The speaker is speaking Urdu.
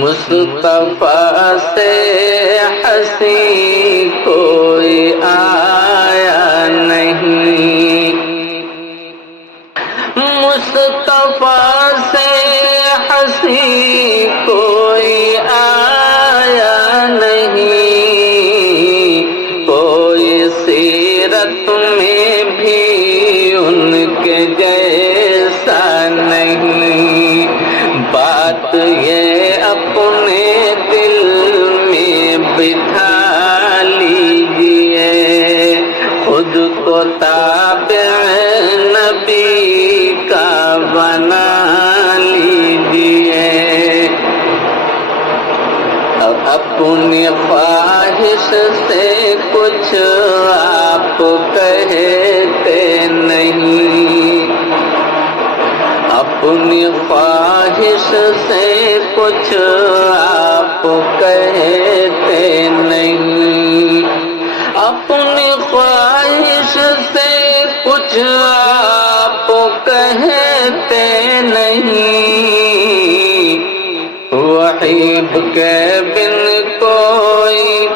مصطفیٰ سے حسین کوئی آیا نہیں، مصطفیٰ سے حسین کوئی آیا نہیں، کوئی سیرت میں بھی ان کے جیسا نہیں۔ بات یہ اپنے دل میں بٹھا لیجئے، خود کو تابع نبی کا بنا لیجئے۔ اپنی خواہش سے کچھ آپ کہتے نہیں، اپنی خواہش سے کچھ آپ کہتے نہیں، اپنی خواہش سے کچھ آپ کہتے نہیں، وحیب کے بن کوئی